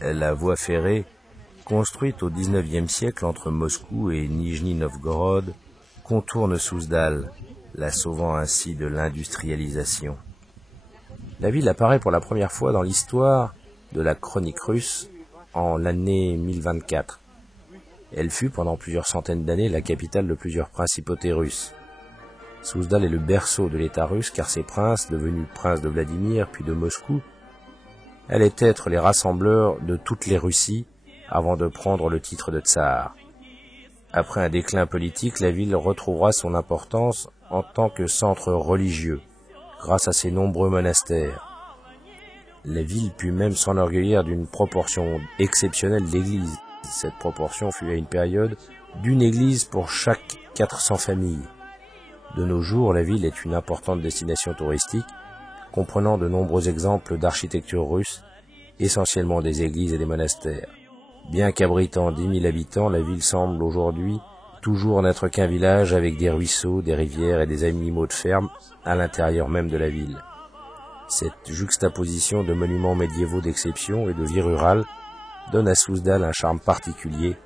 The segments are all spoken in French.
La voie ferrée, construite au XIXe siècle entre Moscou et Nijni Novgorod, contourne Souzdal, la sauvant ainsi de l'industrialisation. La ville apparaît pour la première fois dans l'histoire de la chronique russe en l'année 1024. Elle fut pendant plusieurs centaines d'années la capitale de plusieurs principautés russes. Souzdal est le berceau de l'État russe car ses princes, devenus princes de Vladimir puis de Moscou, allaient être les rassembleurs de toutes les Russies avant de prendre le titre de tsar. Après un déclin politique, la ville retrouvera son importance en tant que centre religieux, grâce à ses nombreux monastères. La ville put même s'enorgueillir d'une proportion exceptionnelle d'églises. Cette proportion fut à une période d'une église pour chaque 400 familles. De nos jours, la ville est une importante destination touristique, comprenant de nombreux exemples d'architecture russe, essentiellement des églises et des monastères. Bien qu'abritant 10 000 habitants, la ville semble aujourd'hui toujours n'être qu'un village avec des ruisseaux, des rivières et des animaux de ferme à l'intérieur même de la ville. Cette juxtaposition de monuments médiévaux d'exception et de vie rurale donne à Souzdal un charme particulier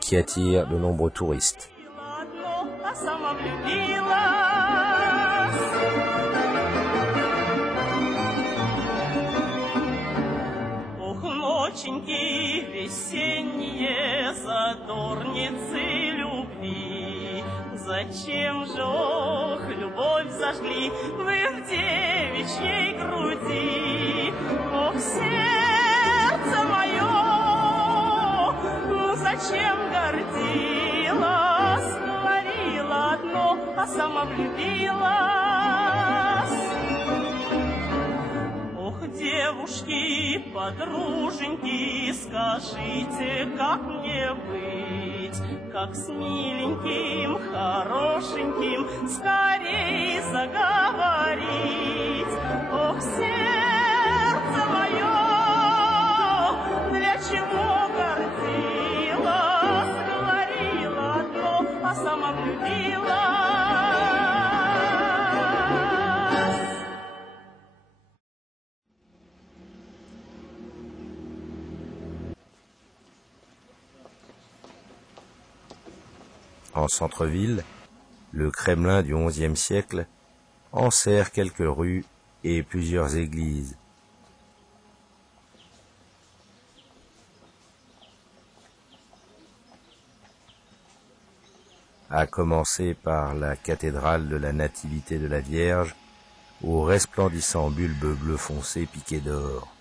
qui attire de nombreux touristes. Зачем же, ох, любовь зажгли вы в девичьей груди? Ох, сердце мое, ну зачем гордилась? Говорила одно, а сама влюбилась. Ох, девушки, подруженьки, скажите, как мне быть? Как с миленьким, хорошеньким скорей заговорить. Ох, сердце мое, для чего гордилась? Говорила одно, а сама влюбилась. En centre-ville, le Kremlin du XIe siècle enserre quelques rues et plusieurs églises. À commencer par la cathédrale de la Nativité de la Vierge, aux resplendissants bulbes bleu foncé piqués d'or.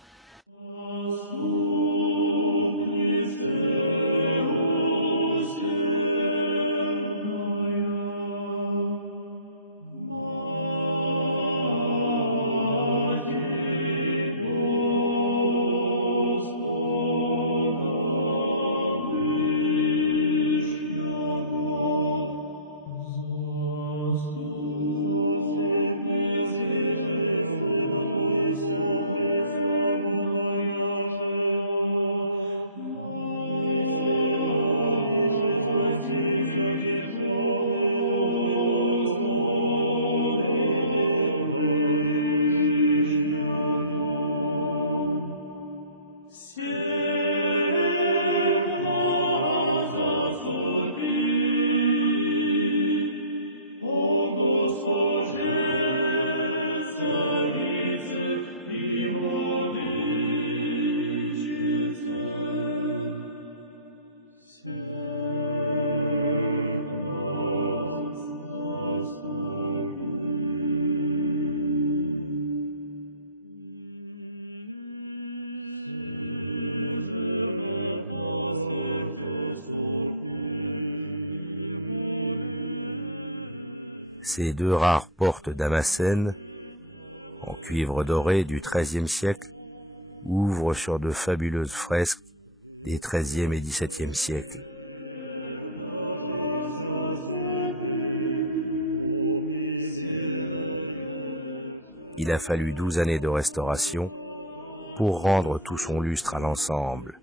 Ces deux rares portes damascènes, en cuivre doré du XIIIe siècle, ouvrent sur de fabuleuses fresques des XIIIe et XVIIe siècles. Il a fallu 12 années de restauration pour rendre tout son lustre à l'ensemble.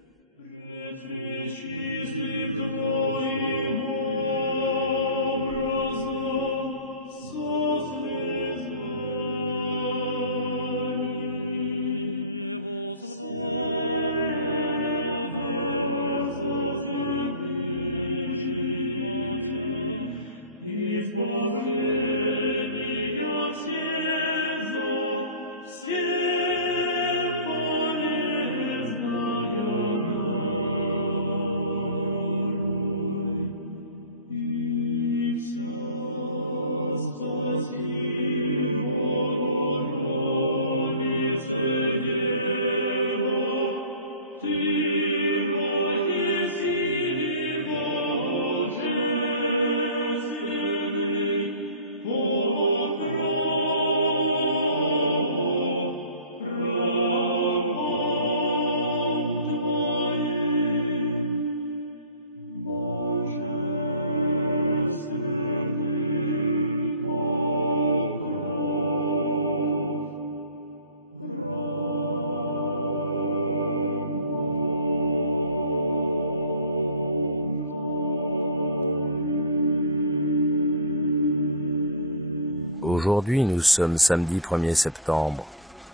Aujourd'hui, nous sommes samedi 1er septembre.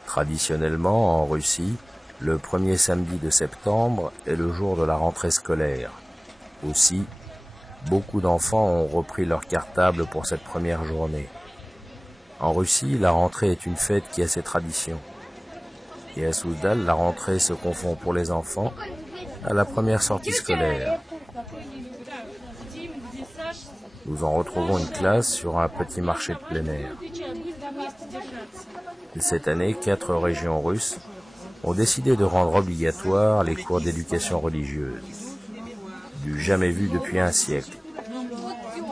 Traditionnellement, en Russie, le premier samedi de septembre est le jour de la rentrée scolaire. Aussi, beaucoup d'enfants ont repris leur cartable pour cette première journée. En Russie, la rentrée est une fête qui a ses traditions. Et à Souzdal, la rentrée se confond pour les enfants à la première sortie scolaire. Nous en retrouvons une classe sur un petit marché de plein air. Et cette année, 4 régions russes ont décidé de rendre obligatoires les cours d'éducation religieuse. Du jamais vu depuis un siècle.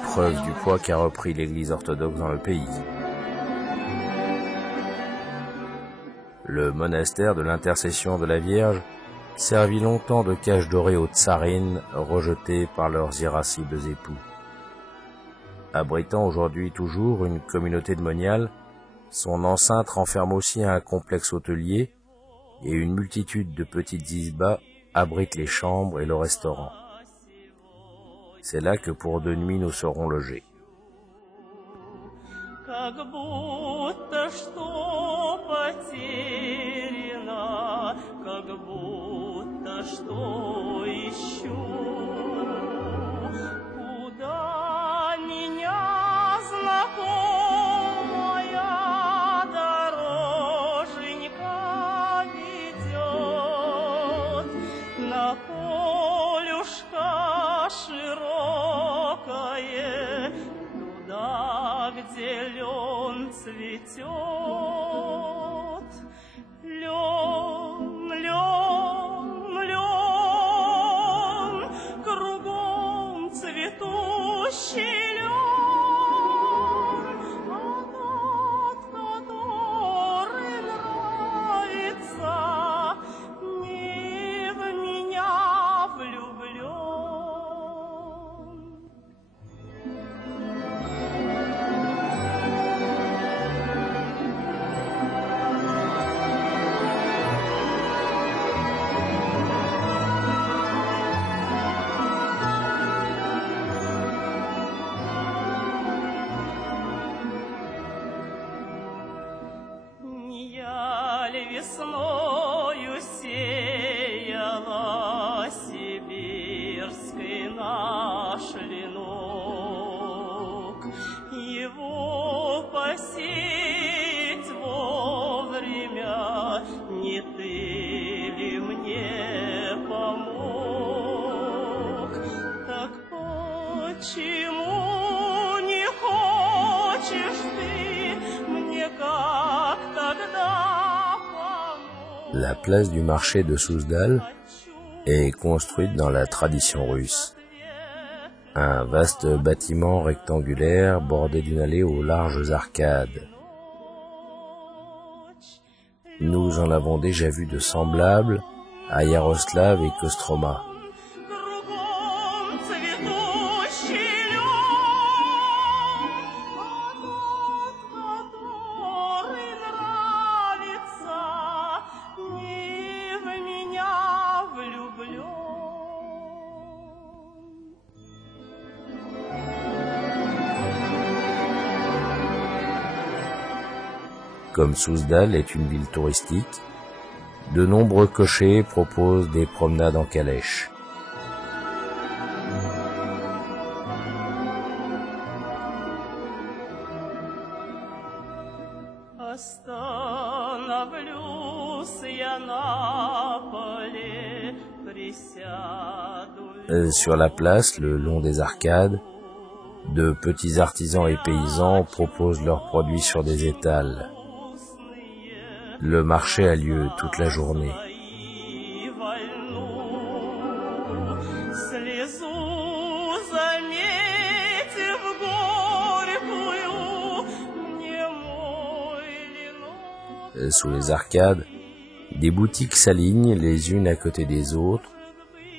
Preuve du poids qu'a repris l'Église orthodoxe dans le pays. Le monastère de l'Intercession de la Vierge servit longtemps de cage dorée aux tsarines rejetées par leurs irascibles époux. Abritant aujourd'hui toujours une communauté de moniales, son enceinte renferme aussi un complexe hôtelier et une multitude de petites izbas abritent les chambres et le restaurant. C'est là que pour 2 nuits nous serons logés. Где лен цветет, лен, лен, лен, кругом цветущий лен, а тот, который нравится, не в меня влюблен. Весною сеяла сибирский наш ленок, его посеять вовремя, не ты ли мне помог? Так почему не хочешь ты мне как тогда? La place du marché de Souzdal est construite dans la tradition russe. Un vaste bâtiment rectangulaire bordé d'une allée aux larges arcades. Nous en avons déjà vu de semblables à Yaroslav et Kostroma. Comme Souzdal est une ville touristique, de nombreux cochers proposent des promenades en calèche. Sur la place, le long des arcades, de petits artisans et paysans proposent leurs produits sur des étals. Le marché a lieu toute la journée. Sous les arcades, des boutiques s'alignent les unes à côté des autres,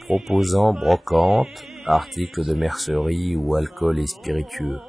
proposant brocantes, articles de mercerie ou alcool et spiritueux.